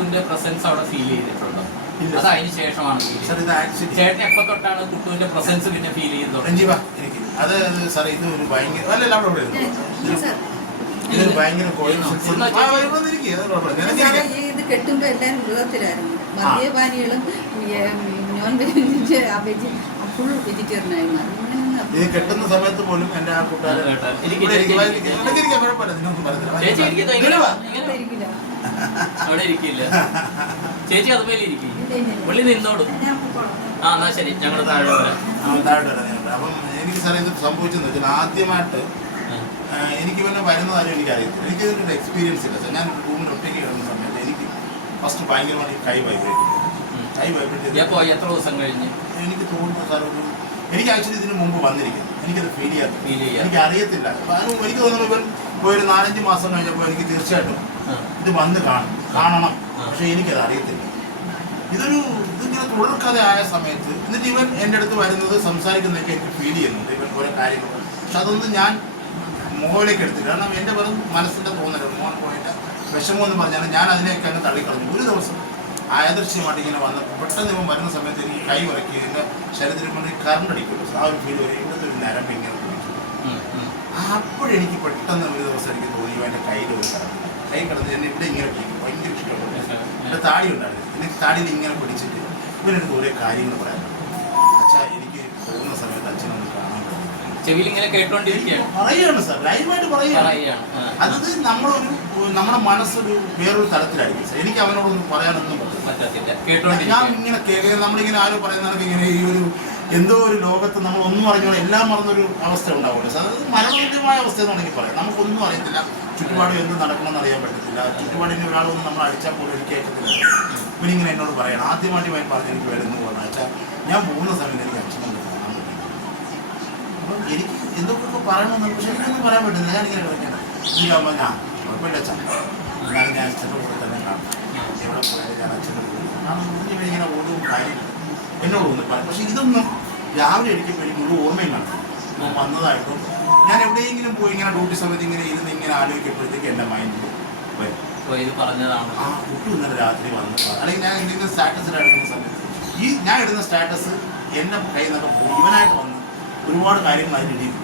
കുട്ടുവിന്റെ presence അവിടെ feel ചെയ്തിട്ടുണ്ടോ? അത് അതിന് ശേഷമാണ് ചേട്ടൻ എപ്പോ തൊട്ടാണ് കുട്ടുവിന്റെ പ്രസൻസ് പിന്നെ ഫീൽ ചെയ്തത്? അത് സാറേ ഇത് ഒരു ഭയങ്കര അല്ലല്ല അവിടെ ഇതൊരു ഭയങ്കര ഇത് കെട്ടുമ്പോ എല്ലാരും മൃഗത്തിലായിരുന്നു. മദ്യപാനികളും നോൺ വെജ് ഫുൾ വെജിറ്റേറിയൻ ആയിരുന്നു. ഇത് കെട്ടുന്ന സമയത്ത് പോലും എന്റെ ആ കൂട്ടുകാരൻ അവിടെ ഇരിക്കില്ല ചേച്ചി, അതുപോലെ ഇരിക്കും പുള്ളി നിന്നോടും. ആ എന്നാ ശരി, ഞങ്ങൾ താഴെ വരാം. അപ്പം എനിക്ക് സാറേ ഇത് സംഭവിച്ചെന്ന് വെച്ചാൽ ആദ്യമായിട്ട് എനിക്ക് പിന്നെ വരുന്നതാരും എനിക്കറിയത്തില്ല. എനിക്കിതിൻ്റെ എക്സ്പീരിയൻസ് ഇല്ല സാർ. ഞാൻ റൂമിൽ ഒറ്റയ്ക്ക് കിടന്ന സമയത്ത് എനിക്ക് ഫസ്റ്റ് ഭയങ്കരമായിട്ട് കൈ വൈബ്രേറ്റ് എത്ര ദിവസം കഴിഞ്ഞ് എനിക്ക് തോന്നുന്നു സാർ എനിക്ക് ആക്ച്വലി ഇതിന് മുമ്പ് വന്നിരിക്കുന്നു. എനിക്കത് ഫീൽ എനിക്ക് അറിയത്തില്ല. എനിക്ക് തോന്നുന്നു ഇവൻ ഇപ്പോൾ ഒരു 4-5 മാസം കഴിഞ്ഞപ്പോൾ എനിക്ക് തീർച്ചയായിട്ടും ഇത് വന്ന് കാണണം. പക്ഷെ എനിക്കത് അറിയത്തില്ല. ഇതിങ്ങനെ തുടർക്കഥ ആയ സമയത്ത് എന്നിട്ട് ഇവൻ എൻ്റെ അടുത്ത് വരുന്നത് സംസാരിക്കുന്നതൊക്കെ എനിക്ക് ഫീൽ ചെയ്യുന്നുണ്ട്. ഇവൻ കുറേ കാര്യങ്ങൾ, പക്ഷെ അതൊന്നും ഞാൻ മുകളിലേക്ക് എടുത്തില്ല. കാരണം എൻ്റെ വെറും മനസ്സിൻ്റെ തോന്നൽ മോൻ പോയിട്ട് വിഷമം എന്ന് പറഞ്ഞാൽ ഞാൻ അതിനെയൊക്കെ അങ്ങ് തള്ളിക്കളഞ്ഞു. ഒരു ദിവസം ആദർശ്യമായിട്ട് ഇങ്ങനെ വന്നപ്പോൾ പെട്ടെന്ന് ഇവൻ വരുന്ന സമയത്ത് എനിക്ക് കൈ ഉറക്കി എൻ്റെ ശരീരത്തിൽ കൊണ്ട് കറണ്ട് അടിക്കുള്ളൂ. ആ ഒരു ഫീൽ വരെ ഇവിടുത്തെ ഒരു നരമ്പ് ഇങ്ങനെ പിടിക്കും. അപ്പോഴെനിക്ക് പെട്ടെന്ന് ഒരു ദിവസം എനിക്ക് തോന്നി എൻ്റെ കയ്യിൽ ഒരു കൈ കിടന്ന് എന്നെ ഇവിടെ ഇങ്ങനെ പിടിക്കും. ഭയങ്കര ഇഷ്ടമുള്ളത് എൻ്റെ താടി ഉണ്ടായിരുന്നു. എനിക്ക് താടിയിൽ ഇങ്ങനെ പിടിച്ചിട്ട് ഇവനെടുത്ത് ഓരോ കാര്യങ്ങൾ പറയാൻ അച്ഛാ എനിക്ക് പോകുന്ന സമയത്ത് അച്ഛനൊന്ന് കാണാൻ പറയുകയാണ് സാർ. ലൈവായിട്ട് പറയുകയാണ്. അത് നമ്മുടെ മനസ്സൊരു വേറൊരു തലത്തിലായിരിക്കും സാർ. എനിക്ക് അവനോടൊന്നും പറയാനൊന്നും പറ്റില്ല. ഞാൻ ഇങ്ങനെ കേൾക്കുന്നത് നമ്മളിങ്ങനെ ആരും പറയുന്നവർക്ക് ഇങ്ങനെ ഈ ഒരു എന്തോ ഒരു ലോകത്ത് നമ്മൾ ഒന്നും അറിഞ്ഞോ എല്ലാം മറന്നൊരു അവസ്ഥ ഉണ്ടാവുമല്ലോ സാർ. അത് മരണോദ്യമായ അവസ്ഥ എന്നാണെങ്കിൽ പറയാം. നമുക്കൊന്നും അറിയത്തില്ല, ചുറ്റുപാടും എന്ത് നടക്കണമെന്ന് അറിയാൻ പറ്റത്തില്ല. ചുറ്റുപാടിന് ഒരാളൊന്നും നമ്മൾ അടിച്ചാൽ പോലും എനിക്ക് കേൾക്കത്തില്ല. ഇവനിങ്ങനെ എന്നോട് പറയണം. ആദ്യമായിട്ട് ഞാൻ പറഞ്ഞ് എനിക്ക് വരുന്നു പറഞ്ഞാൽ വെച്ചാൽ ഞാൻ പോകുന്ന സമയത്ത് എനിക്ക് അച്ഛനുണ്ട് കാണാൻ പറ്റും. അപ്പം എനിക്ക് എന്തൊക്കെ പറയണമെന്ന്, പക്ഷെ എനിക്കൊന്നും പറയാൻ പറ്റുന്നില്ല. ഞാനിങ്ങനെ കളിക്കണം. ഇതിലാകുമ്പോൾ ഞാൻ കുഴപ്പമില്ല അച്ഛൻ, എന്നാലും ഞാൻ അച്ഛൻ്റെ കൂടെ തന്നെ കാണും. എവിടെ പോയാലും ഞാൻ അച്ഛൻ്റെ കൂടെ കാണും. ഇങ്ങനെ ഓരോ കാര്യമില്ല എന്നോട് ഒന്ന് പറയും. പക്ഷെ ഇതൊന്നും രാവിലെ എണീക്കുമ്പോൾ എനിക്ക് ഒരു ഓർമ്മയും കാണും. ഞാൻ വന്നതായിട്ടും ഞാൻ എവിടെയെങ്കിലും പോയി ഇങ്ങനെ ഡ്യൂട്ടി സമയത്ത് ഇങ്ങനെ ഇരുന്ന് ഇങ്ങനെ ആലോചിക്കുമ്പോഴത്തേക്ക് എൻ്റെ മൈൻഡിൽ വരും. ആ കുട്ടി ഇന്നലെ രാത്രി വന്ന് അല്ലെങ്കിൽ ഞാൻ എന്തെങ്കിലും സ്റ്റാറ്റസിൽ എടുക്കുന്ന സമയത്ത് ഞാൻ ഇടുന്ന സ്റ്റാറ്റസ് എൻ്റെ കയ്യിൽ നിന്നൊക്കെ പോകും. ഇവനായിട്ട് വന്ന് ഒരുപാട് കാര്യങ്ങൾ അതിനിടയിൽ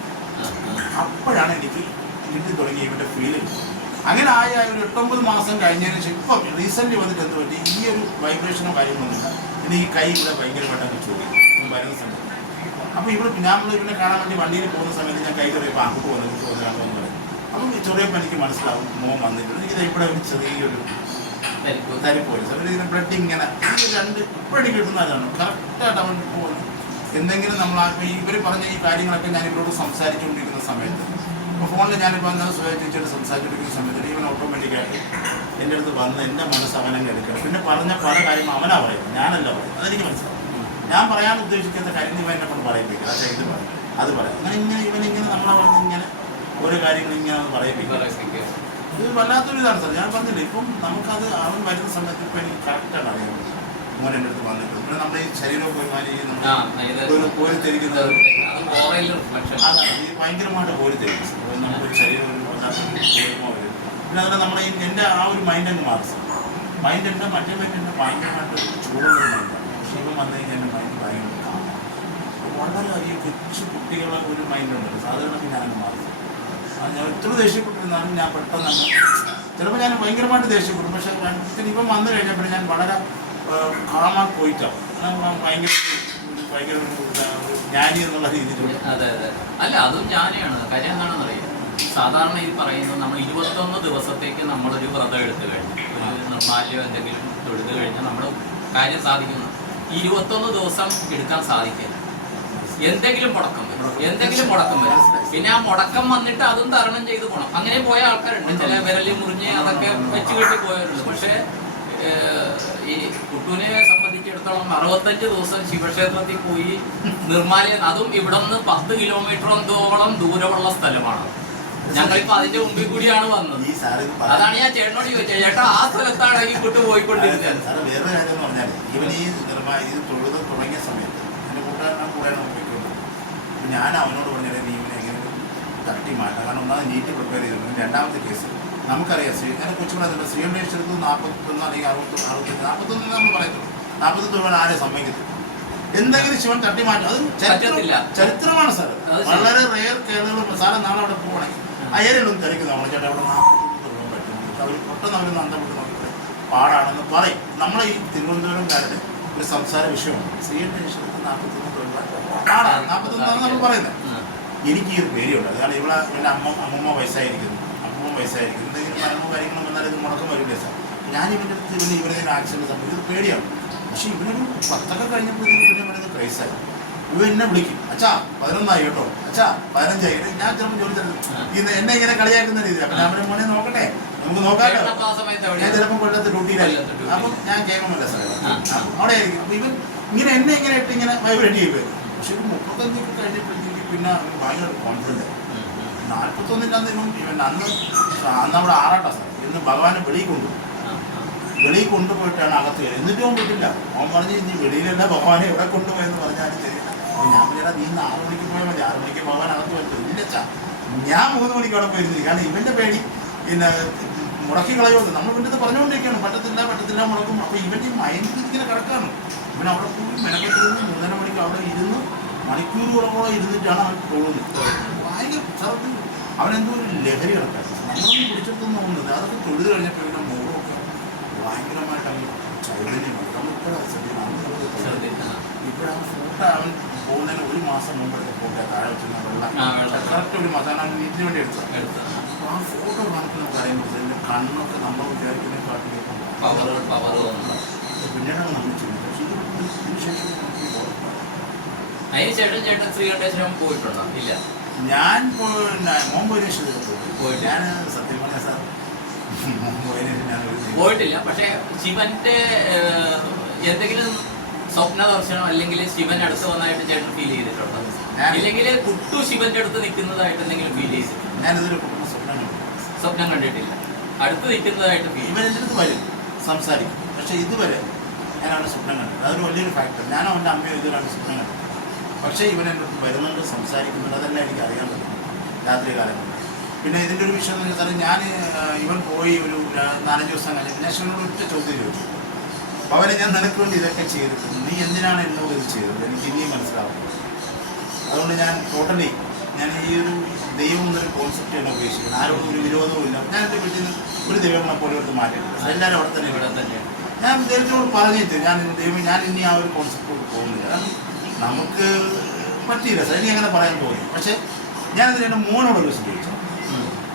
അപ്പോഴാണ് എനിക്ക് കിട്ടി തുടങ്ങി ഇവൻ്റെ ഫീലിംഗ്. അങ്ങനെ ആയ ഒരു 8-9 മാസം കഴിഞ്ഞതിന് ശേഷം ഇപ്പം റീസെൻ്റ് വന്നിട്ട് എന്ത് പറ്റി, ഈ ഒരു വൈബ്രേഷനോ കാര്യങ്ങളൊന്നുമില്ല. പിന്നെ ഈ കൈ ഇവിടെ ഭയങ്കരമായിട്ട് അങ്ങ് ചോദിക്കും വരുന്ന സമയത്ത്. അപ്പോൾ ഇവിടെ നമ്മൾ ഇവനെ കാണാൻ വേണ്ടി വണ്ടിയിൽ പോകുന്ന സമയത്ത് ഞാൻ കൈ കയറിയപ്പോൾ അങ്ങോട്ട് വന്നു പറയും. അപ്പം ചൊറിയപ്പോൾ എനിക്ക് മനസ്സിലാവും മോൻ വന്നിട്ടുണ്ട്. എനിക്കിത് ഇവിടെ ഒരു ചെറിയൊരു തരിപ്പോയി സാർ. ഇതിങ്ങനെ ബ്ലഡ് ഇങ്ങനെ ഈ രണ്ട് ഇപ്പോഴെനിക്ക് കിട്ടുന്നതാണ് കറക്റ്റായിട്ട് അവൻ പോകുന്നത്. എന്തെങ്കിലും നമ്മൾ ഇവർ പറഞ്ഞ ഈ കാര്യങ്ങളൊക്കെ ഞാൻ ഇവരോട് സംസാരിച്ചുകൊണ്ടിരിക്കുന്ന സമയത്ത് ഇപ്പോൾ ഫോണിൽ ഞാനിപ്പോൾ ചേച്ചിയോട് സംസാരിച്ചുകൊണ്ടിരിക്കുന്ന സമയത്ത് ഇവൻ ഓട്ടോമാറ്റിക്കായിട്ട് എൻ്റെ അടുത്ത് വന്ന് എൻ്റെ മനസ്സ് അവനങ്ങ് എടുക്കണം. പിന്നെ പറഞ്ഞ പല കാര്യങ്ങളും അവനാ പറയുന്നത്, ഞാനല്ല പറയുന്നത്. അതെനിക്ക് മനസ്സിലാവും. ഞാൻ പറയാൻ ഉദ്ദേശിക്കുന്ന കാര്യം ഇവ എന്നെ കൊണ്ട് പറയിപ്പിക്കുക. പക്ഷേ ഇത് പറയും അത് പറയാം അങ്ങനെ ഇവനിങ്ങനെ നമ്മളെ പറഞ്ഞ് ഇങ്ങനെ ഓരോ കാര്യങ്ങൾ ഇങ്ങനെ പറയിപ്പിക്കുക. ഇത് വല്ലാത്തൊരു ഇതാണ് സാർ. ഞാൻ പറഞ്ഞില്ല ഇപ്പം നമുക്കത് അവൻ വരുന്ന സമയത്ത് ഇപ്പം എനിക്ക് കറക്റ്റാണ് അറിയാൻ പറ്റും. മോൻ എൻ്റെ അടുത്ത് വന്നിട്ടുണ്ട്. പിന്നെ നമ്മുടെ ഈ ശരീരമൊക്കെ ഒരുമാതിരി കോരിത്തിരിക്കുന്നത് അതാണ് ഈ ഭയങ്കരമായിട്ട് കോരിത്തിരിക്കും. നമുക്കൊരു ശരീരം ഒരു ഓർമ്മ വരും. പിന്നെ അതുപോലെ നമ്മുടെ ഈ എൻ്റെ ആ ഒരു മൈൻഡ് അങ്ങ് മാറും. മൈൻഡ് എൻ്റെ മറ്റേ മൈൻഡ് ഭയങ്കരമായിട്ട് ചൂടുള്ള മൈൻഡാണ്. പക്ഷേ ഇവൻ വന്നു കഴിഞ്ഞാൽ എൻ്റെ മൈൻഡ് ഭയങ്കര വളരെ ഈ കൊച്ചു കുട്ടികളെ ഒരു മൈൻഡുണ്ടല്ലോ സാധാരണ ഞാനങ്ങ് മാറും. ഞാൻ എത്ര ദേഷ്യപ്പെട്ടിരുന്നാലും ഞാൻ പെട്ടെന്ന് ചിലപ്പോൾ ഞാൻ ഭയങ്കരമായിട്ട് ദേഷ്യപ്പെടും. പക്ഷേ ഇപ്പം വന്നു കഴിഞ്ഞപ്പോൾ ഞാൻ വളരെ കാമാൻ പോയിട്ടാവും. ഭയങ്കര ജ്ഞാനി എന്നുള്ള രീതിയിൽ. അതെ അതെ അല്ല അതും ജ്ഞാനിയാണ്. കാര്യം എന്താണെന്ന് അറിയാം, സാധാരണ ഈ പറയുന്നത് നമ്മൾ 21 ദിവസത്തേക്ക് നമ്മളൊരു വ്രതം എടുത്തു കഴിഞ്ഞു, ഒരു നിർമ്മാല്യം എന്തെങ്കിലും തൊഴുത് കഴിഞ്ഞാൽ നമ്മൾ കാര്യം സാധിക്കുന്നു. 21 ദിവസം എടുക്കാൻ സാധിക്കില്ല. എന്തെങ്കിലും മുടക്കം വരും. പിന്നെ ആ മുടക്കം വന്നിട്ട് അതും തരണം ചെയ്ത് പോകണം. അങ്ങനെ പോയ ആൾക്കാരുണ്ട്. ചില വിരലി മുറിഞ്ഞ് അതൊക്കെ വെച്ച് കെട്ടി പോയവരുണ്ട്. പക്ഷേ ഈ കുട്ടുവിനെ സംബന്ധിച്ചിടത്തോളം 65 ദിവസം ശിവക്ഷേത്രത്തിൽ പോയി നിർമ്മാല്യം, അതും ഇവിടെ നിന്ന് 10 കിലോമീറ്ററോളം ദൂരമുള്ള സ്ഥലമാണ്. ഞങ്ങളിപ്പോ അതിന്റെ മുമ്പിൽ കൂടിയാണ് വന്നത്. അതാണ് ഞാൻ ചേട്ടനോട് ചോദിച്ചത്, ചേട്ടാ ആ സ്ഥലത്താണ് ഈ കുട്ടി പോയിക്കൊണ്ടിരുന്നത്. വേറെ കാര്യം എന്ന് പറഞ്ഞാൽ ഇവൻ ഈ തൊഴുത് തുടങ്ങിയ സമയത്ത് എൻ്റെ കൂട്ടുകാരനാണ് കൂടെ നോക്കിക്കൊണ്ട് ഞാൻ അവനോട് പറഞ്ഞത് നീ ഇവനെ എങ്ങനെ തട്ടി മാറ്റാം. കാരണം ഒന്നാമത് നീറ്റ് പ്രിപ്പയർ ചെയ്തിട്ടുണ്ട്. രണ്ടാമത്തെ കേസ് നമുക്കറിയാം ഞാൻ കൊച്ചുകൂടെ ശ്രീകണ്ഠേശ്വരത്ത് 41 അല്ലെങ്കിൽ 61 41 നമ്മൾ പറയുന്നത് 41 രൂപ ആരെ സമ്മതിക്കത്തില്ല. എന്തെങ്കിലും ശിവൻ തട്ടി മാറ്റും. അത് ചരിത്രമാണ് സാർ. വളരെ റെയർ കേരളങ്ങൾ സാറെ നാളെ അവിടെ പോകണമെങ്കിൽ അയ്യായിരം തിരക്കുന്നു നമ്മൾ ചേട്ടാ അവിടെ 41 രൂപ പറ്റും. അവർ പെട്ടെന്ന് അവർ നന്ദപ്പെട്ട് നോക്കിയിട്ട് പാടാണെന്ന് പറയും. നമ്മളെ ഈ തിരുവനന്തപുരംകാരുടെ ഒരു സംസാര വിഷയമാണ്. ശ്രീകണ്ഠേശ്വരത്ത് 41 രൂപ പാടാണ്. 41 നമ്മൾ പറയുന്നത്. എനിക്ക് ഈ ഒരു പേടിയുണ്ട്. കാരണം ഇവിടെ എൻ്റെ അമ്മൂമ്മ വയസ്സായിരിക്കുന്നു, അമ്മൂമ്മ വയസ്സായിരിക്കുന്നു, എന്തെങ്കിലും മരണമോ കാര്യങ്ങളും വന്നാൽ ഇത് മുടക്കം വരില്ല സാർ. ഞാൻ ഇവൻ്റെ അടുത്ത് ഇവരെന്തെങ്കിലും ആക്സിഡൻറ്റ് സംഭവിക്കും, ഇത് പേടിയാണ്. പക്ഷെ ഇവനൊരു 10 കഴിഞ്ഞപ്പോഴത്തേക്കും പിന്നെ പറയുന്നത് ക്രൈസായി. ഇവ എന്നെ വിളിക്കും, അച്ഛാ 11 കേട്ടോ, അച്ഛാ 15 ഞാൻ ചിലപ്പോൾ ജോലി തരുന്നു എന്നെ ഇങ്ങനെ കളിയാക്കുന്ന രീതി. അപ്പം ഞാൻ മോനെ നോക്കട്ടെ, നമുക്ക് നോക്കാമല്ലോ. ഞാൻ ചിലപ്പോൾ കൊല്ലത്ത് ഡ്യൂട്ടിയിലായിരിക്കും. അപ്പം ഞാൻ കേൾക്കുമല്ല സാർ, അവിടെ ആയിരിക്കും. അപ്പം ഇവൻ ഇങ്ങനെ എന്നെ ഇങ്ങനെ ഇട്ട് ഇങ്ങനെ വൈബ്രേറ്റ് ചെയ്യും. പക്ഷെ ഒരു 35 കഴിഞ്ഞപ്പോഴത്തേക്ക് പിന്നെ ഭയങ്കര കോൺഫിഡൻ്റ് ആയി. 41 ഇവൻ അന്ന് അവിടെ ആറാട്ടാ സാർ. ഇന്ന് ഭഗവാനെ വെളിയിൽ കൊണ്ടുപോയിട്ടാണ് അകത്ത് കയറി. എന്നിട്ട് അവൻ വിട്ടില്ല. അവൻ പറഞ്ഞ് ഇനി വെളിയിലല്ല ഭഗവാനെ എവിടെ കൊണ്ടുപോയെന്ന് പറഞ്ഞാലും ശരി. അപ്പോൾ ഞാൻ പറഞ്ഞാൽ നീ ഇന്ന് 6 മണിക്ക് പോയാൽ മതി, 6 മണിക്ക് ഭഗവാൻ അകത്ത് വരുന്നത് ഇല്ലച്ചാ. ഞാൻ 3 മണിക്ക് അവിടെ പോയിരുന്നില്ല. കാരണം ഇവൻ്റെ പേടി പിന്നെ മുടക്കി കളയുമെന്ന് നമ്മൾ ഇവൻ്റെ ഇത് പറഞ്ഞുകൊണ്ടിരിക്കുകയാണ്. പറ്റത്തില്ല മുടക്കും. അപ്പോൾ ഇവൻ്റെ മൈൻഡ് ഇങ്ങനെ കിടക്കാണ്. ഇവൻ അവിടെ പോയി മെനക്കെട്ടിരുന്ന് 3:30 മണിക്ക് അവിടെ ഇരുന്ന് മണിക്കൂറുകളോളം ഇരുന്നിട്ടാണ് അവൻ തോന്നുന്നത്. ഭയങ്കര സാർക്ക് അവനെന്തോ ഒരു ലഹരി കിടക്കാൻ നമ്മളൊന്നും പിടിച്ചെടുത്തൊന്നും തോന്നുന്നത്. അതൊക്കെ തൊഴുത് കഴിഞ്ഞപ്പോൾ ഇവൻ്റെ മുഖമൊക്കെ ഭയങ്കരമായിട്ട് അവൻ ചൈതന്യമാണ്. നമ്മളിപ്പോഴാണ് ശ്രദ്ധിക്കുന്നത്. ഇപ്പോഴാണ് ഫോട്ടോ അവൻ പോകുന്നതിന് 1 മാസം മുമ്പെടുത്ത ഫോട്ടോ താഴെ വെച്ചിരുന്ന വെള്ളം കറക്റ്റ് 1 മാസം അവൻ വീട്ടിന് വേണ്ടി എടുത്തത്. അപ്പോൾ ആ ഫോട്ടോ കാണിക്കുന്ന പറയുമ്പോൾ എൻ്റെ കണ്ണൊക്കെ നമ്മൾ വിചാരിക്കുന്നതിനെക്കാട്ടിലേക്ക് പിന്നീടാണ് നമ്മൾ ചെയ്യുന്നത്. പക്ഷേ ഇതിന് ശേഷം ചേട്ടൻ ശ്രീകണ്ഠേശ്വരം പോയിട്ടുണ്ടോ? ഇല്ല. ഞാൻ മോൻ പോയിട്ട് ഞാൻ സത്യം പറഞ്ഞ സാർ പോയിട്ടില്ല. പക്ഷെ ശിവന്റെ എന്തെങ്കിലും സ്വപ്ന ദർശനം അല്ലെങ്കിൽ ശിവൻ അടുത്ത് വന്നതായിട്ട് ചേട്ടൻ ഫീൽ ചെയ്തിട്ടുണ്ടോ? ഇല്ലെങ്കിൽ കുട്ടു ശിവന്റെ അടുത്ത് നിൽക്കുന്നതായിട്ട് എന്തെങ്കിലും ഫീൽ ചെയ്തിട്ടുണ്ടോ? ഞാനിതൊരു സ്വപ്നം കണ്ടിട്ടില്ല. അടുത്ത് നിൽക്കുന്നതായിട്ട് ഇവൻ എൻ്റെ അടുത്ത് വരും, സംസാരിക്കും. പക്ഷെ ഇതുവരെ ഞാൻ അവൻ്റെ സ്വപ്നം കണ്ടത് അതൊരു വലിയൊരു ഫാക്ടർ. ഞാനും അവൻ്റെ അമ്മയോ ഇതൊരാണ് സ്വപ്നം കണ്ടത്. പക്ഷേ ഇവൻ എൻ്റെ അടുത്ത് വരുന്നുണ്ട്, സംസാരിക്കുന്നുണ്ട്. അതെല്ലാം എനിക്ക് അറിയാൻ പറ്റും രാത്രി കാലങ്ങളിൽ. പിന്നെ ഇതിൻ്റെ ഒരു വിഷയം എന്ന് വെച്ചാൽ ഞാൻ ഇവൻ പോയി ഒരു 4-5 ദിവസം കഴിഞ്ഞ് ഞാൻ ശിവനോട് ഒറ്റ ചോദ്യം ചോദിച്ചു. അവനെ ഞാൻ നിനക്ക് വേണ്ടി ഇതൊക്കെ ചെയ്തിട്ടുണ്ട്, നീ എന്തിനാണ് എന്നോട് ഇത് ചെയ്തത്? എനിക്ക് ഇനിയും മനസ്സിലാവും. അതുകൊണ്ട് ഞാൻ ടോട്ടലി ഞാൻ ഈ ഒരു ദൈവം എന്നൊരു കോൺസെപ്റ്റ് തന്നെ ഉപേക്ഷിക്കുന്നത്. ആരോടും ഒരു വിരോധവും ഇല്ല. ഞാൻ എൻ്റെ വീട്ടിൽ നിന്ന് ഒരു ദൈവങ്ങളെ പോലെ എടുത്ത് മാറ്റിയിട്ടില്ല. എല്ലാവരും അവിടെ തന്നെയാണ്. ഞാൻ ദൈവത്തിനോട് പറഞ്ഞിട്ട് ഞാൻ ഇനി ആ ഒരു കോൺസെപ്റ്റോട് പോകുന്നില്ല. കാരണം നമുക്ക് പറ്റിയില്ല സാർ, എനിക്ക് അങ്ങനെ പറയാൻ തോന്നി. പക്ഷേ ഞാനതിന് എൻ്റെ മോനോട് ഒരു ദിവസം ചോദിച്ചു,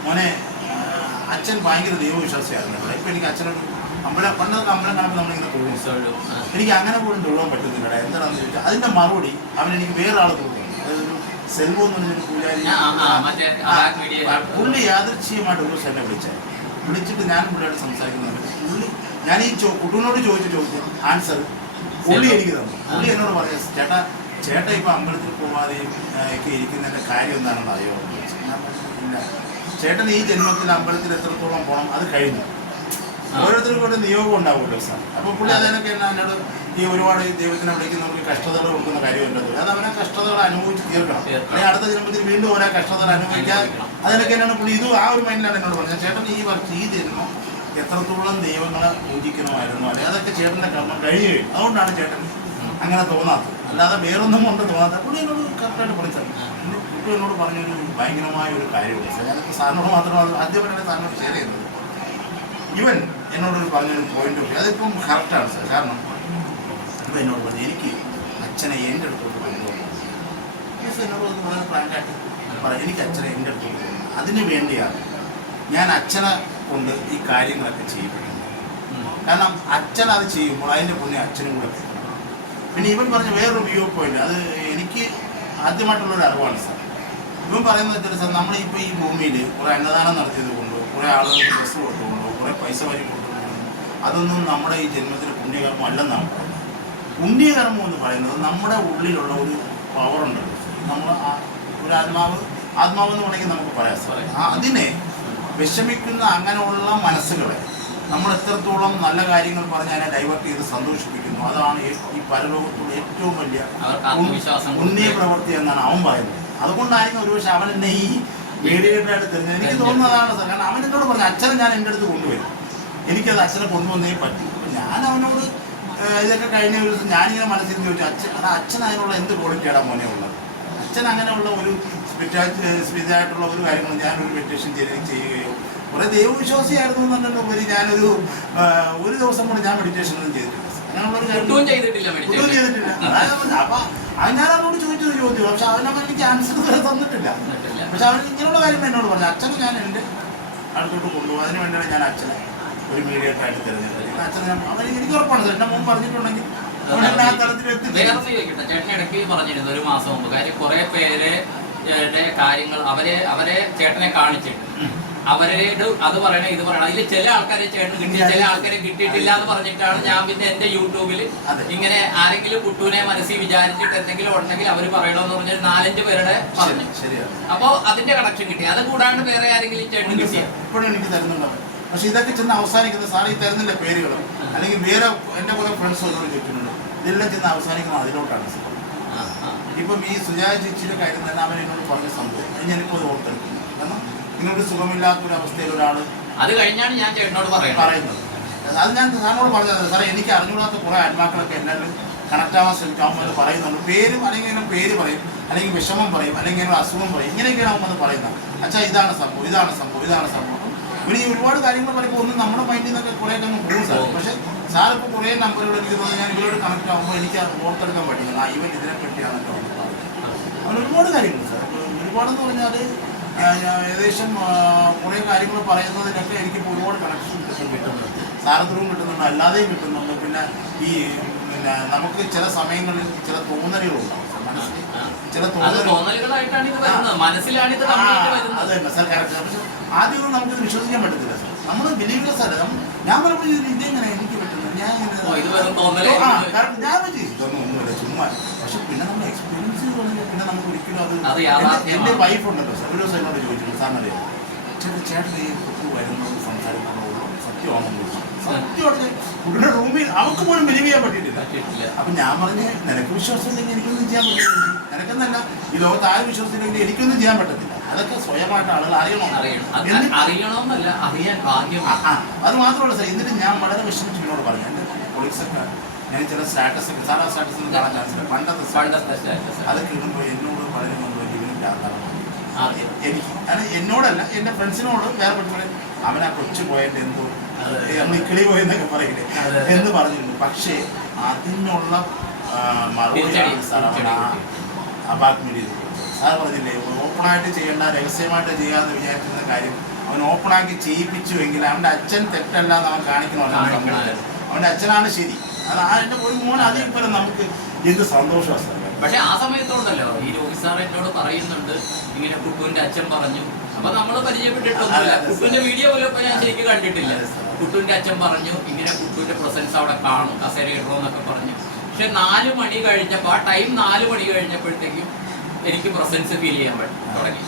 മോനെ അച്ഛൻ ഭയങ്കര ദൈവവിശ്വാസിയായിരുന്നു. ഇപ്പം എനിക്ക് അച്ഛനോട് പണ്ടൊക്കെ അമ്പലം കാണുമ്പോൾ നമ്മളിങ്ങനെ തൊഴും. എനിക്ക് അങ്ങനെ പോലും തൊഴുവാൻ പറ്റുന്നില്ല. എന്താണെന്ന് ചോദിച്ചാൽ അതിൻ്റെ മറുപടി അവൻ എനിക്ക് വേറെ ആൾ തോന്നുന്നു. അതായത് ഒരു സെൽവോ എന്ന് പറഞ്ഞൊരു പൂജാരി, പുള്ളി യാദൃച്ഛികമായിട്ട് ഒരു ദിവസം എന്നെ വിളിച്ചിട്ട് ഞാൻ പുള്ളിയോട് സംസാരിക്കുന്നുണ്ട്. പുള്ളി ഞാൻ ഈ കുട്ടൂനോട് ചോദിച്ച ആൻസർ പുള്ളി എനിക്ക് തന്നു. പുള്ളി എന്നോട് പറയാം, ചേട്ടാ ഇപ്പം അമ്പലത്തിൽ പോവാതെയും ഒക്കെ ഇരിക്കുന്നതിൻ്റെ കാര്യം എന്താണെന്ന് അറിയുമോ? ഇല്ല ചേട്ടൻ ഈ ജന്മത്തിൽ അമ്പലത്തിൽ എത്രത്തോളം പോകണം അത് കഴിഞ്ഞു. ഓരോരുത്തർക്കും ഒരു നിയോഗം ഉണ്ടാവുമല്ലോ സാർ. അപ്പോൾ പുള്ളി അതിനൊക്കെ എന്നോട് ഈ ഒരുപാട് ദൈവത്തിനെ വിളിക്കുന്നവർക്ക് കഷ്ടതകൾ കൊടുക്കുന്ന കാര്യമുണ്ടത്. അത് അവനെ കഷ്ടതകൾ അനുഭവിച്ച് തീർക്കണം. അല്ലെങ്കിൽ അടുത്ത ജന്മത്തിൽ വീണ്ടും ഓരോ കഷ്ടതകൾ അനുഭവിക്കാൻ അതിനൊക്കെ എന്നാണ് പുള്ളി ഇത് ആ ഒരു മൈൻഡിലാണ് എന്നോട് പറഞ്ഞത്. ചേട്ടൻ ഈ ജന്മം എത്രത്തോളം ദൈവങ്ങളെ പൂജിക്കണമായിരുന്നു, അല്ലെങ്കിൽ അതൊക്കെ ചേട്ടൻ്റെ കർമ്മം കഴിഞ്ഞു. അതുകൊണ്ടാണ് ചേട്ടൻ അങ്ങനെ തോന്നാത്തത്, അല്ലാതെ വേറൊന്നും കൊണ്ട് തോന്നാത്തത്. പുള്ളി എന്നോട് കറക്റ്റായിട്ട് പഠിച്ചത്. കുട്ടി എന്നോട് പറഞ്ഞൊരു ഭയങ്കരമായ ഒരു കാര്യമുണ്ട് സാർ. ഞാനിപ്പോൾ സാറിനോട് മാത്രമാണ് ആദ്യമായിട്ടാണ് സാറിനോട് ഷെയർ ചെയ്യുന്നത്. ഇവൻ എന്നോടൊരു പറഞ്ഞൊരു പോയിന്റ് ഓഫ് അതിപ്പം കറക്റ്റാണ് സാർ. കാരണം ഇവൻ എന്നോട് പറഞ്ഞു, എനിക്ക് അച്ഛനെ എൻ്റെ അടുത്തോട്ട് കൊണ്ടുപോകും. എന്നോട് ഒന്ന് വളരെ ഫ്രാങ്കായിട്ട് പറയാം, എനിക്ക് അച്ഛനെ എൻ്റെ അടുത്തോട്ട് കൊണ്ടുപോകും. അതിന് വേണ്ടിയാണ് ഞാൻ അച്ഛനെ കൊണ്ട് ഈ കാര്യങ്ങളൊക്കെ ചെയ്യിപ്പിക്കുന്നത്. കാരണം അച്ഛൻ അത് ചെയ്യുമ്പോൾ അതിൻ്റെ പുണ്യം അച്ഛനും കൂടെ കിട്ടണം. പിന്നെ ഇവൻ പറഞ്ഞ വേറൊരു വ്യൂ പോയിന്റ്, അത് എനിക്ക് ആദ്യമായിട്ടുള്ളൊരു അറിവാണ് സാർ. ഇവൻ പറയുന്നത് വെച്ചാൽ സാർ, നമ്മളിപ്പോൾ ഈ ഭൂമിയിൽ കുറേ അന്നദാനം നടത്തിയത് കൊണ്ടോ കുറേ ആളുകൾക്ക് ഡ്രസ്സ് കൊടുത്തുകൊണ്ടോ കുറേ പൈസ വരി കൊടുത്തുകൊണ്ടോ അതൊന്നും നമ്മുടെ ഈ ജന്മത്തിലെ പുണ്യകർമ്മം അല്ലെന്നാണ് പറയുന്നത്. പുണ്യകർമ്മം എന്ന് പറയുന്നത് നമ്മുടെ ഉള്ളിലുള്ള ഒരു പവറുണ്ടല്ലോ, നമ്മൾ ഒരു ആത്മാവെന്ന് വേണമെങ്കിൽ നമുക്ക് പറയാം സാർ. അതിനെ വിഷമിക്കുന്ന അങ്ങനെയുള്ള മനസ്സുകളെ നമ്മൾ എത്രത്തോളം നല്ല കാര്യങ്ങൾ പറഞ്ഞ് അതിനെ ഡൈവേർട്ട് ചെയ്ത് സന്തോഷിപ്പിക്കുന്നു, അതാണ് ഈ പരലോകത്തുള്ള ഏറ്റവും വലിയ പുണ്യ പ്രവൃത്തി എന്നാണ് അവൻ പറയുന്നത്. അതുകൊണ്ടായിരിക്കും ഒരുപക്ഷെ അവൻ എന്നെ ഈ മീഡിയേറ്ററായിട്ട് തിരഞ്ഞെടുത്ത് എനിക്ക് തോന്നുന്നതാണ് സാർ. കാരണം അവൻ എന്നോട് പറഞ്ഞു അച്ഛനെ ഞാൻ എൻ്റെ അടുത്ത് കൊണ്ടുവരും, എനിക്കത് അച്ഛനെ കൊണ്ടുവന്നേ പറ്റും. അപ്പം ഞാൻ അവനോട് ഇതൊക്കെ കഴിഞ്ഞ ഒരു ദിവസം ഞാനിങ്ങനെ മനസ്സിൽ ചോദിച്ചു, അച്ഛൻ അതിനുള്ള എന്ത് ക്വാളിറ്റിയാണ് മോനെ ഉള്ളത്? അച്ഛൻ അങ്ങനെയുള്ള ഒരു സ്പിരിറ്റായിട്ടുള്ള ഒരു കാര്യങ്ങൾ ഞാനൊരു മെഡിറ്റേഷൻ ചെയ്യുകയോ കുറേ ദൈവവിശ്വാസിയായിരുന്നു എന്നല്ലോ ഉപരി ഞാനൊരു ദിവസം കൊണ്ട് ഞാൻ മെഡിറ്റേഷൻ ഒന്നും ചെയ്തിട്ടില്ല. അങ്ങനെയുള്ളൊരു കാര്യം ചെയ്തിട്ടില്ല. അപ്പൊ അത് ഞാൻ അവനോട് ചോദിച്ചത് ചോദ്യം, പക്ഷെ അവനവൻ എനിക്ക് ആൻസർ തന്നിട്ടില്ല. പക്ഷെ അവൻ ഇങ്ങനെയുള്ള കാര്യം എന്നോട് പറഞ്ഞു, അച്ഛനെ ഞാൻ എൻ്റെ അടുത്തോട്ട് കൊണ്ടുപോകും, അതിന് വേണ്ടിയാണ് ഞാൻ അച്ഛനെ ഒരു മീഡിയേറ്ററായിട്ട് തിരഞ്ഞെടുത്തത്. അച്ഛനെ അവൻ എനിക്ക് ഉറപ്പാണ് സാർ, എൻ്റെ മുമ്പ് പറഞ്ഞിട്ടുണ്ടെങ്കിൽ അവനെല്ലാം ആ തലത്തിൽ ചോദിക്കട്ടെ. ചേട്ടൻ ഇടയ്ക്ക് പറഞ്ഞിരുന്നു ഒരു മാസം മുമ്പ്, കാര്യം കുറെ പേരെ കാര്യങ്ങൾ അവരെ ചേട്ടനെ കാണിച്ചിട്ട് അവരോട് അത് പറയണം ഇത് പറയണം, അതിൽ ചില ആൾക്കാരെ ചേട്ടന് കിട്ടി, ചില ആൾക്കാരെ കിട്ടിയിട്ടില്ല എന്ന് പറഞ്ഞിട്ടാണ് ഞാൻ പിന്നെ എന്റെ യൂട്യൂബിൽ ഇങ്ങനെ ആരെങ്കിലും കുട്ടൂനെ മനസ്സിൽ വിചാരിച്ചിട്ട് എന്തെങ്കിലും ഉണ്ടെങ്കിൽ അവർ പറയണമെന്ന് പറഞ്ഞാൽ 4-5 പേരുടെ പറഞ്ഞു. അപ്പൊ അതിന്റെ കണക്ഷൻ കിട്ടി. അത് കൂടാണ്ട് വേറെ ആരെങ്കിലും ചേട്ടന് കിട്ടിയ ഇപ്പോഴും എനിക്ക് തരുന്നുണ്ടാവും. പക്ഷെ ഇതൊക്കെ ചെന്ന് അവസാനിക്കുന്ന സാർ ഈ തരുന്നില്ല പേരുകളും അല്ലെങ്കിൽ വേറെ എൻ്റെ കുറെ ഫ്രണ്ട്സ് എന്നോട് ചോദിക്കുന്നുണ്ട്, ഇതെല്ലാം ചെന്ന് അവസാനിക്കുന്നത് അതിലോട്ടാണ് സാർ. ഇപ്പം ഈ സുജാത ചേച്ചിയുടെ കാര്യം തന്നെ അവൻ എന്നോട് പറഞ്ഞ സംഭവം ഞാനിപ്പോൾ അത് ഓർത്തെടുക്കുന്നു. കാരണം ഇങ്ങനൊരു സുഖമില്ലാത്തൊരവസ്ഥയിൽ ഒരാൾ അത് കഴിഞ്ഞാണ് ഞാൻ ചേട്ടനോട് പറയുന്നത്. അത് ഞാൻ സാറിനോട് പറഞ്ഞത് സാറേ, എനിക്ക് അറിഞ്ഞുകൂടാത്ത കുറേ ആത്മാക്കളൊക്കെ എല്ലാവരും കണക്ട് ആവാൻ ശ്രമിക്കാമെന്ന് പറയുന്നുണ്ട്. പേരും അല്ലെങ്കിൽ പേര് പറയും, അല്ലെങ്കിൽ വിഷമം പറയും, അല്ലെങ്കിൽ അസുഖം പറയും, ഇങ്ങനെയൊക്കെയാണ് ആവുമെന്ന് പറയുന്നത്. അച്ഛാ ഇതാണ് സംഭവം, ഇതാണ് സംഭവം, ഇതാണ് സംഭവം. ഇവർ ഈ ഒരുപാട് കാര്യങ്ങൾ പറയുമ്പോൾ ഒന്നും നമ്മുടെ മൈൻഡിൽ നിന്നൊക്കെ കുറേയൊക്കെ അങ്ങ് പോകും സാർ. പക്ഷേ സാറിപ്പോൾ കുറേ നമ്പറുകൾ എനിക്ക് തോന്നുന്നു ഞാൻ ഇവരോട് കണക്ട് ആകുമ്പോൾ എനിക്ക് ഓർത്തെടുക്കാൻ പറ്റുന്നത് ഇവൻ ഇതിനെ പറ്റിയാണല്ലോ എന്ന് പറഞ്ഞത്. അങ്ങനെ ഒരുപാട് കാര്യങ്ങൾ സാർ, ഒരുപാടെന്ന് പറഞ്ഞാൽ ഏകദേശം കുറേ കാര്യങ്ങൾ പറയുന്നതിനൊക്കെ എനിക്കിപ്പോൾ ഒരുപാട് കണക്ഷൻ കിട്ടുന്നുണ്ട്. സാറത്തിലും കിട്ടുന്നുണ്ട്, അല്ലാതെയും കിട്ടുന്നുണ്ട്. പിന്നെ നമുക്ക് ചില സമയങ്ങളിൽ ചില തോന്നലുകളുണ്ടാവും മനസ്സിൽ, ചില തോന്നലുകളായിട്ടാണ് ഇത് വരുന്നത്, മനസ്സിലാണ് ഇത് അത് തന്നെ സാർ കറക്റ്റ്. പക്ഷെ ആദ്യമൊന്നും നമുക്കിത് വിശ്വസിക്കാൻ പറ്റത്തില്ല സാർ, നമ്മൾ ബിലീവ്ലെസ് അല്ല. ഞാൻ പറയുമ്പോൾ ഇതെങ്ങനെ എനിക്ക് പറ്റുന്നത്, ഞാൻ ഒന്നുമില്ല ചുമ്മാ. പക്ഷെ പിന്നെ നമ്മൾ എക്സ്പീരിയൻസ് ചെയ്ത് തുടങ്ങിയാൽ പിന്നെ നമുക്ക് ഒരിക്കലും അത് എൻ്റെ വൈഫ് ഉണ്ടല്ലോ സാർ, ഒരു ദിവസം എന്നോട് ചോദിച്ചിട്ടുണ്ട്, സാറിനറിയാം ചേട്ടൻ ഈ കുട്ടി വരുന്നത് സംസാരിക്കുമ്പോൾ സത്യമാണെന്ന് ചോദിച്ചു. സത്യമായിട്ട് കുട്ടിയുടെ റൂമിൽ അവർക്ക് പോലും ബിലീവ് ചെയ്യാൻ പറ്റിയിട്ടില്ല. അപ്പൊ ഞാൻ പറഞ്ഞ് നിനക്ക് വിശ്വാസം ഇല്ലെങ്കിൽ എനിക്കൊന്നും ചെയ്യാൻ പറ്റില്ല, നിനക്കെന്നല്ല ഈ ലോകത്ത് ആരും വിശ്വസിച്ചില്ലെങ്കിൽ എനിക്കൊന്നും ചെയ്യാൻ പറ്റത്തില്ല. അതൊക്കെ സ്വയമായിട്ട് ആളുകൾ അറിയണമെന്നല്ല, അറിയാൻ ഭാഗ്യം. അത് മാത്രമല്ല സാർ, എന്നിട്ട് ഞാൻ വളരെ വിഷമിച്ച് എന്നോട് പറഞ്ഞു, എൻ്റെ കൊളീഗ്സൊക്കെ ഞാൻ ചില സ്റ്റാറ്റസ് ഒക്കെ സാധാ സ്റ്റാറ്റസ് ഒന്നും കാണാൻ ചാൻസില്ല, പണ്ടത്തെ സ്റ്റാറ്റസ് അതൊക്കെ ഇടുമ്പോൾ എന്നോട് വളരെ എനിക്ക് എന്നോടല്ല എൻ്റെ ഫ്രണ്ട്സിനോട് വേറെ പറ്റുമ്പോൾ അവനാ കൊച്ചു പോയതിൻ്റെ എന്തോ കിളി പോയെന്നൊക്കെ പറയില്ലേ എന്ന് പറഞ്ഞിരുന്നു. പക്ഷേ അതിനുള്ള മറുപടിയാണ് സാർ അവൻ അപാർട്ട്മെന്റ് സാർ പറഞ്ഞില്ലേ, ഓപ്പണായിട്ട് ചെയ്യേണ്ട രഹസ്യമായിട്ട് ചെയ്യാമെന്ന് വിചാരിക്കുന്ന കാര്യം അവൻ ഓപ്പണാക്കി ചെയ്യിപ്പിച്ചുവെങ്കിൽ അവൻ്റെ അച്ഛൻ തെറ്റല്ലാന്ന് അവൻ കാണിക്കണമല്ലോ. അവൻ്റെ അച്ഛനാണ് ശരി. അത് എൻ്റെ ഒരു മോൻ അതിൽ പോലെ നമുക്ക് എന്ത് സന്തോഷമാണ് സാർ. പക്ഷെ ആ സമയത്തുണ്ടല്ലോ ഈ രോഗി സാർ എന്നോട് പറയുന്നുണ്ട് ഇങ്ങനെ കുട്ടുവിന്റെ അച്ഛൻ പറഞ്ഞു. അപ്പൊ നമ്മൾ പരിചയപ്പെട്ടിട്ടൊന്നുമില്ല, കുട്ടുവിന്റെ വീഡിയോ പോലും ഇപ്പൊ ഞാൻ ശരിക്കും കണ്ടിട്ടില്ല. കുട്ടുവിന്റെ അച്ഛൻ പറഞ്ഞു ഇങ്ങനെ കുട്ടുവിന്റെ പ്രസൻസ് അവിടെ കാണും, കസേര ഇടണമെന്നൊക്കെ പറഞ്ഞു. പക്ഷെ 4 മണി കഴിഞ്ഞപ്പോ ആ ടൈം 4 മണി കഴിഞ്ഞപ്പോഴത്തേക്കും എനിക്ക് പ്രസൻസ് ഫീൽ ചെയ്യാൻ തുടങ്ങി.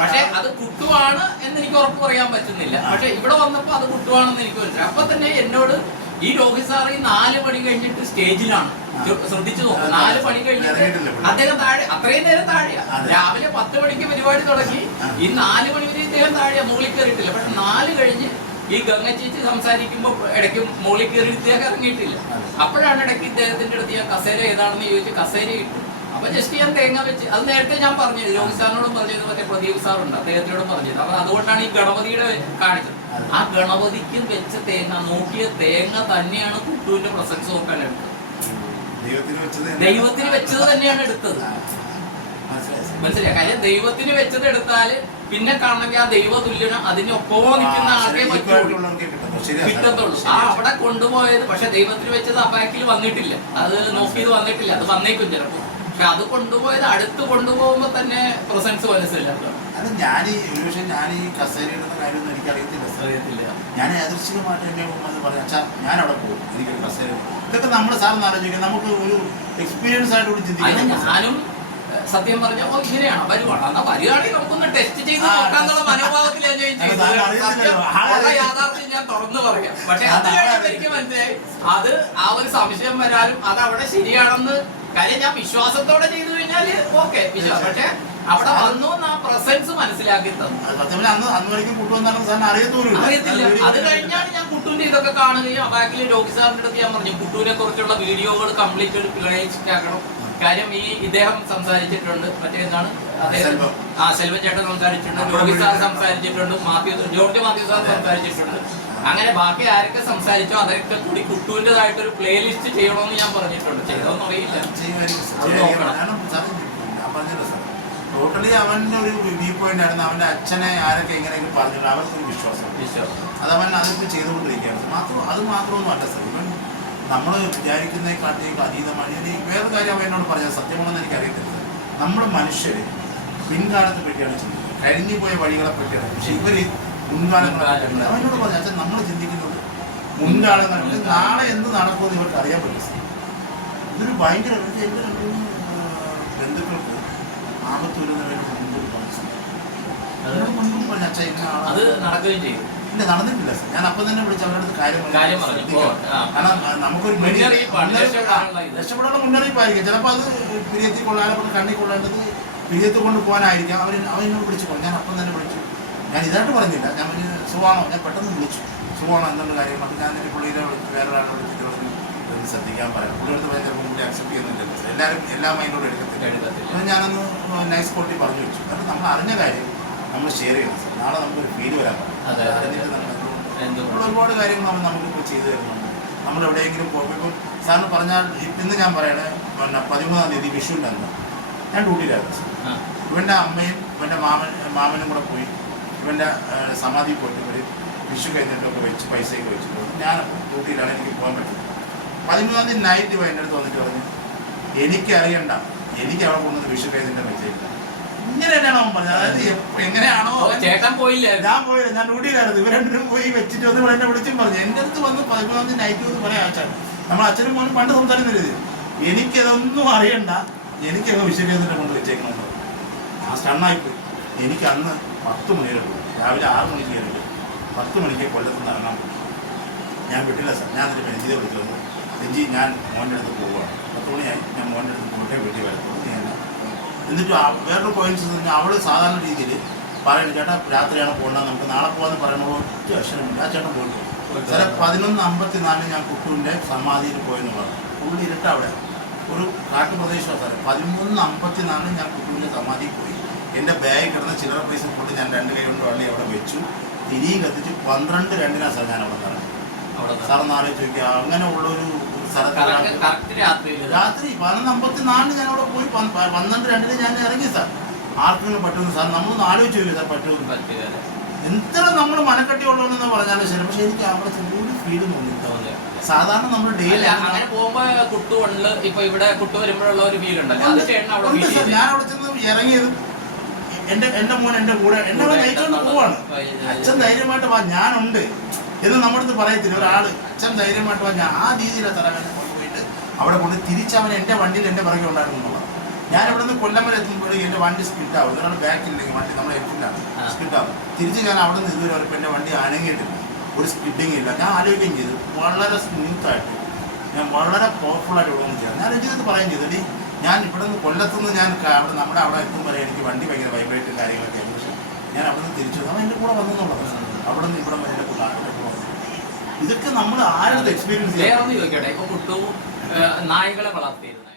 പക്ഷെ അത് കുട്ടുവാണ് എന്ന് എനിക്ക് ഉറപ്പ് പറയാൻ പറ്റുന്നില്ല. പക്ഷെ ഇവിടെ വന്നപ്പോ അത് കുട്ടുവാണെന്ന് എനിക്ക് മനസ്സിലായി. അപ്പൊ തന്നെ എന്നോട് ഈ രോഗി സാർ ഈ 4 മണി കഴിഞ്ഞിട്ട് സ്റ്റേജിലാണ്, ശ്രദ്ധിച്ചു നോക്കും. 4 മണി കഴിഞ്ഞിട്ട് അദ്ദേഹം താഴെ, അത്രയും നേരം താഴെയാ. രാവിലെ 10 മണിക്ക് പരിപാടി തുടങ്ങി, ഈ 4 മണി വരെ ഇദ്ദേഹം താഴെയാ, മുകളിൽ കയറിയിട്ടില്ല. പക്ഷെ 4 കഴിഞ്ഞ് ഈ ഗംഗ ചേച്ചി സംസാരിക്കുമ്പോൾ ഇടയ്ക്ക് മുകളിൽ കയറി ഇദ്ദേഹം ഇറങ്ങിയിട്ടില്ല. അപ്പോഴാണ് ഇടയ്ക്ക് ഇദ്ദേഹത്തിന്റെ അടുത്ത് ഞാൻ കസേര ഏതാണെന്ന് ചോദിച്ച് കസേര ഇട്ടു. അപ്പൊ ജസ്റ്റ് ഞാൻ തേങ്ങ വെച്ച്, അത് നേരത്തെ ഞാൻ പറഞ്ഞത് രോഗി സാറിനോടും പറഞ്ഞത്, മറ്റേ പ്രദീപ് സാറുണ്ട് അദ്ദേഹത്തിനോടും പറഞ്ഞത്. അപ്പൊ അതുകൊണ്ടാണ് ഈ ഗണപതിയുടെ കാണിച്ചത്. ആ ഗണപതിക്ക് വെച്ച തേങ്ങ, നോക്കിയ തേങ്ങ തന്നെയാണ് കുട്ടുവിന്റെ പ്രസൻസ് നോക്കാൻ എടുത്തത്. ദൈവത്തിന് വെച്ചത് തന്നെയാണ് എടുത്തത്. മനസ്സിലായി? കാര്യം ദൈവത്തിന് വെച്ചത് എടുത്താല് പിന്നെ കാണണമെങ്കിൽ ആ ദൈവ തുല്യന അതിനൊപ്പമോ നിൽക്കുന്ന ആൾക്കേ കിട്ടത്തുള്ളൂ. ആ അവിടെ കൊണ്ടുപോയത്, പക്ഷെ ദൈവത്തിന് വെച്ചത് ആ ബാക്കിൽ വന്നിട്ടില്ല, അത് നോക്കിയത് വന്നിട്ടില്ല, അത് വന്നേക്കും ചിലപ്പോ. പക്ഷെ അത് കൊണ്ടുപോയത് അടുത്ത് കൊണ്ടുപോകുമ്പോ തന്നെ പ്രസൻസ് മനസ്സിലാക്കുക. അത് ഞാൻ ഈ കസേരയുടെ കാര്യം എനിക്ക് അറിയത്തില്ല. ഞാൻ യാദൃശ്ചികമായിട്ട് എന്നെ അത് പറഞ്ഞു, അച്ഛാ ഞാൻ അവിടെ പോകും, എനിക്കൊരു കസേര. ഇതൊക്കെ നമ്മൾ സാറിന് ആലോചിക്കാം, നമുക്ക് ഒരു എക്സ്പീരിയൻസ് ആയിട്ട് കൂടി ചിന്തിക്കാം. ഞാനും സത്യം പറഞ്ഞ ഇങ്ങനെയാണ് വരുവാണ്, എന്നാ വരികയാണെങ്കിൽ നമുക്കൊന്ന് ടെസ്റ്റ് ചെയ്ത് നോക്കാന്നുള്ള മനോഭാവത്തിൽ യാഥാർത്ഥ്യം ഞാൻ തുറന്നു പറയാം. പക്ഷെ അത് കഴിഞ്ഞപ്പോൾ എനിക്ക് മനസ്സിലായി അത് ആ ഒരു സംശയം വരാനും അത് അവിടെ ശരിയാണെന്ന്. കാര്യം ഞാൻ വിശ്വാസത്തോടെ ചെയ്തു കഴിഞ്ഞാല് ഓക്കെ വിശ്വാസം. പക്ഷെ അവിടെ വന്നു ആ പ്രസൻസ് മനസ്സിലാക്കി തന്നു. സത്യം അന്ന് വரைക്കും കുട്ടു എന്താണെന്ന് സാറിന് അറിയത്തില്ല. അത് കഴിഞ്ഞാണ് ഞാൻ കുട്ടുവിന്റെ ഇതൊക്കെ കാണുകയും ബാക്കിൽ രോഗി സാറിന്റെ അടുത്ത് ഞാൻ പറഞ്ഞു കുട്ടുവിനെ കുറിച്ചുള്ള വീഡിയോകൾ കംപ്ലീറ്റ് ഒരു പ്ലേലിസ്റ്റാക്കണം. കാര്യം ഇദ്ദേഹം സംസാരിച്ചിട്ടുണ്ട്, മറ്റേ എന്താണ് സെൽവൻ ചേട്ടൻ സംസാരിച്ചിട്ടുണ്ട്, രോഗി സാർ സംസാരിച്ചിട്ടുണ്ട്, ജോർജ് മാത്യു സാർ സംസാരിച്ചിട്ടുണ്ട്. അങ്ങനെ ബാക്കി ആരൊക്കെ സംസാരിച്ചോ അതൊക്കെ കൂടി കുട്ടുവിൻ്റെതായിട്ടൊരു പ്ലേലിസ്റ്റ് ചെയ്യണമെന്ന് ഞാൻ പറഞ്ഞിട്ടുണ്ട്. ചെയ്തോന്ന് അറിയില്ല. ടോട്ടലി അവൻ്റെ ഒരു വ്യൂ പോയിന്റ് ആയിരുന്നു. അവൻ്റെ അച്ഛനെ ആരൊക്കെ എങ്ങനെയൊക്കെ പറഞ്ഞിട്ടുണ്ട് അവർക്കൊരു വിശ്വാസം. അതവൻ അതൊക്കെ ചെയ്തുകൊണ്ടിരിക്കുകയാണ്. അത് മാത്രമൊന്നും അല്ല സാർ. ഇവൻ നമ്മൾ വിചാരിക്കുന്നതിനെക്കാട്ടിയും അതീതമാണ്. വേറൊരു കാര്യം അവൻ എന്നോട് പറഞ്ഞത് സത്യമാണെന്ന് എനിക്ക് അറിയത്തില്ല. നമ്മൾ മനുഷ്യർ പിൻകാലത്തെ പറ്റിയാണ് ചിന്തിക്കുന്നത്, കഴിഞ്ഞു പോയ വഴികളെ പറ്റിയാണ്. പക്ഷെ ഇവർ മുൻകാലങ്ങളായിട്ടുണ്ട്. അവനോട് പറഞ്ഞു അച്ഛൻ നമ്മൾ ചിന്തിക്കുന്നത് മുൻകാലങ്ങളിൽ നാളെ എന്ത് നടക്കുമെന്ന് ഇവർക്ക് അറിയാൻ പറ്റും. ഇതൊരു ഭയങ്കര എൻ്റെ ബന്ധുക്കൾക്ക് ആപത്ത് വരുന്നവരുടെ മുൻകൂർ മുൻകൂർ പറഞ്ഞ അച്ഛൻ അത് നടക്കുകയും ചെയ്യും. ഇല്ല, നടന്നിട്ടില്ല സാർ. ഞാൻ അപ്പം തന്നെ വിളിച്ച് അവരുടെ അടുത്ത് കാര്യം കാരണം നമുക്കൊരു രക്ഷപ്പെടാനുള്ള മുന്നറിയിപ്പായിരിക്കും. ചിലപ്പോൾ അത് പിരിയത്തിൽ കൊള്ളാനെ കൊണ്ട് കണ്ണി കൊള്ളേണ്ടത് പിരിയത്ത് കൊണ്ട് പോകാനായിരിക്കാം. അവനോട് വിളിച്ചു പോകാം. ഞാൻ അപ്പം തന്നെ വിളിച്ചു. ഞാൻ ഇതായിട്ട് പറഞ്ഞില്ല. ഞാൻ സുഖമാണോ, ഞാൻ പെട്ടെന്ന് വിളിച്ചു. സുഖമാണോ എന്നുള്ള കാര്യം അപ്പം ഞാൻ എൻ്റെ പുള്ളിയെ വിളിച്ച് വേറൊരാളെ വിളിച്ചിട്ട് പറഞ്ഞു ശ്രദ്ധിക്കാൻ പറയാം. പുള്ളിയെടുത്ത് പറയാൻ ചിലപ്പോൾ പുള്ളി അക്സെപ്റ്റ് ചെയ്യുന്നില്ല. എല്ലാവരും എല്ലാ മൈൻഡോടും എടുക്കത്തില്ല. ഞാനൊന്ന് നൈസ് കോട്ടി പറഞ്ഞു വെച്ചു. കാരണം നമ്മൾ അറിഞ്ഞ കാര്യം നമ്മൾ ഷെയർ ചെയ്യണം സാർ. നാളെ നമുക്കൊരു ഫീൽ വരാൻ പറ്റും. നമ്മൾ ഒരുപാട് കാര്യങ്ങൾ നമുക്കിപ്പോൾ ചെയ്തു തരുന്നുണ്ട്. നമ്മൾ എവിടെയെങ്കിലും പോകുമ്പോൾ ഇപ്പം സാറിന് പറഞ്ഞാൽ ഇന്ന് ഞാൻ പറയണേ 13-ാം തീയതി വിഷുവിൻ്റെ അന്ന് ഞാൻ ഡ്യൂട്ടിയിലായിരുന്നു സാർ. ഇവൻ്റെ അമ്മയും ഇവൻ്റെ മാമനും കൂടെ പോയി ഇവൻ്റെ സമാധി പോയിട്ട് ഇവർ വിഷു കഴിഞ്ഞിട്ടൊക്കെ വെച്ച് പൈസയൊക്കെ വെച്ചിട്ട് ഞാൻ ഡ്യൂട്ടിയിലാണ്, എനിക്ക് പോകാൻ പറ്റും. 13-ാം തീയതി നൈറ്റ് പോയി എൻ്റെ അടുത്ത് വന്നിട്ട് പറഞ്ഞു എനിക്കറിയണ്ട, എനിക്ക് അവിടെ കൊണ്ടത് വിഷു കഴിഞ്ഞിട്ട് വെച്ചേക്കില്ല. ഇങ്ങനെ തന്നെയാണോ അവൻ പറഞ്ഞത്? അതായത് എങ്ങനെയാണോ ചേട്ടൻ പോയില്ല, ഞാൻ പോയില്ല, ഞാൻ ഡ്യൂട്ടിയിലായിരുന്നു. ഇവരെണ്ടും പോയി വെച്ചിട്ട് വന്ന് ഇവിടെ എന്നെ വിളിച്ചും പറഞ്ഞു. എൻ്റെ അടുത്ത് വന്ന് 13-ാം തീയതി നൈറ്റ് വന്ന് പറയാം അച്ഛൻ നമ്മൾ അച്ഛനും മോനും പണ്ട് സംസാരിക്കുന്ന രീതി എനിക്കതൊന്നും അറിയണ്ട, എനിക്കങ്ങ് വിഷു കഴിഞ്ഞിട്ട് കൊണ്ട് വെച്ചേക്കണമെന്ന് പറഞ്ഞു. ആ സ്റ്റണ്ണായിപ്പോയി. എനിക്ക് അന്ന് 10 മണി വരെ പോയി. രാവിലെ 6 മണിക്ക് കയറിയിട്ട് 10 മണിക്ക് കൊല്ലത്ത് നിന്ന് ഇറങ്ങാൻ പോയി. ഞാൻ വിട്ടില്ല സാർ. ഞാൻ അതിൻ്റെ രഞ്ജിതെ വിളിച്ചു വന്നു. രഞ്ജി ഞാൻ മോൻ്റെ അടുത്ത് പോവുകയാണ്, 10 മണിയായി, ഞാൻ മോൻ്റെ അടുത്ത് പോട്ടെ വീട്ടിൽ വരത്തുള്ളൂ. എന്നിട്ട് വേറൊരു കോയിൻസിഡൻസ് അവൾ സാധാരണ രീതിയിൽ പറയുന്നത് ചേട്ടാ രാത്രിയാണ് പോകേണ്ടത്, നമുക്ക് നാളെ പോകാമെന്ന് പറയുമ്പോൾ ഒറ്റ അക്ഷരമില്ല. ആ ചേട്ടൻ പോയിട്ട് ചില 11:54 ഞാൻ കുട്ടുവിൻ്റെ സമാധിയിൽ പോയെന്നുള്ളതാണ്. പുള്ളി ഇരുട്ട് അവിടെ ഒരു കാട്ടുപ്രദേശമാണ് സാറേ. 11:54 ഞാൻ കുട്ടുവിൻ്റെ സമാധിയിൽ പോയി. എൻ്റെ ബാഗ് കിടന്ന ചില്ലറ പൈസ കൊണ്ട് ഞാൻ 2 കൈ കൊണ്ട് വള്ളി അവിടെ വെച്ചു. തിരിയും കത്തിച്ച് 12:02 സാർ ഞാൻ അവിടെ നടന്നു. സാർ ഒന്ന് ആലോചിച്ച് നോക്കിയാൽ അങ്ങനെ ഉള്ളൊരു രാത്രി 11:54 ഞാൻ അവിടെ പോയി. 12:02 ഞാൻ ഇറങ്ങി സാർ. ആർക്കെങ്കിലും പറ്റുമെന്ന് സാർ നമ്മളൊന്ന് ആലോചിച്ച് നോക്കിയാൽ സാർ പറ്റുമെന്ന്. എത്ര നമ്മൾ മനക്കെട്ടിയുള്ളതെന്ന് പറഞ്ഞാലും ശരി, പക്ഷെ എനിക്ക് അവിടെ ചെറിയൊരു ഫീൽ തോന്നി. സാധാരണ നമ്മൾ ഡെയിലി അങ്ങനെ പോകുമ്പോ കുട്ടുകൊണ്ട് ഇപ്പൊ ഇവിടെ കുട്ടു വരുമ്പോഴുള്ള ഒരു ഫീൽ ഉണ്ടല്ലോ. ഞാൻ അവിടെ ചെന്ന് ഇറങ്ങിയത് എന്റെ മോൻ എന്റെ കൂടെ എന്നെ അവിടെ നയിച്ചുകൊണ്ട് പോവാണ്. അച്ഛൻ ധൈര്യമായിട്ട് വാ ഞാനുണ്ട് എന്ന് നമ്മുടെ അടുത്ത് പറയത്തില്ല ഒരാള്. അച്ഛൻ ധൈര്യമായിട്ട് വാ, ഞാൻ ആ രീതിയിലാണ് തലവേദന കൊണ്ടുപോയിട്ട് അവിടെ കൊണ്ട് തിരിച്ചവൻ എൻ്റെ വണ്ടിയിൽ എൻ്റെ പിറകെ ഉണ്ടായിരുന്നു എന്നുള്ളത്. ഞാൻ ഇവിടെ നിന്ന് കൊല്ലം വരെ എത്തുമ്പോഴേക്കും എൻ്റെ വണ്ടി സ്പിറ്റാവും. ഒരാൾ ബാക്കില്ലെങ്കിൽ വണ്ടി നമ്മുടെ എത്തില്ലാണ് സ്പിറ്റാവും. തിരിച്ച് ഞാൻ അവിടെ നിന്ന് ഇതുവരെ വരപ്പോൾ എൻ്റെ വണ്ടി അനങ്ങിയിട്ടില്ല, ഒരു സ്പിഡിങ് ഇല്ല. ഞാൻ ആലോചിക്കുകയും ചെയ്തു വളരെ സ്മൂത്തായിട്ട് ഞാൻ വളരെ പവർഫുള്ളായിട്ട് ഇവിടെ നിന്ന് ചെയ്യാം. ഞാൻ രഞ്ജിത്ത് പറയുകയും ചെയ്തു എടി ഞാൻ ഇവിടെ നിന്ന് കൊല്ലത്തുനിന്ന് ഞാൻ അവിടെ നമ്മുടെ അവിടെ എത്തും വരെ എനിക്ക് വണ്ടി ഭയങ്കര വൈബ്രേറ്റും കാര്യങ്ങളൊക്കെ ആണ്. പക്ഷേ ഞാൻ അവിടെ നിന്ന് തിരിച്ചു അവൻ എൻ്റെ കൂടെ വന്നെന്നുള്ളത്. അവിടെ നിന്ന് ഇവിടെ വരെ എൻ്റെ കൂടെ ഇതൊക്കെ നമ്മൾ ആരുടെ എക്സ്പീരിയൻസ് ചെയ്യാൻ ചോദിക്കട്ടെ. ഇപ്പൊ കുട്ടു നായകളെ വളർത്തിയിരുന്നു.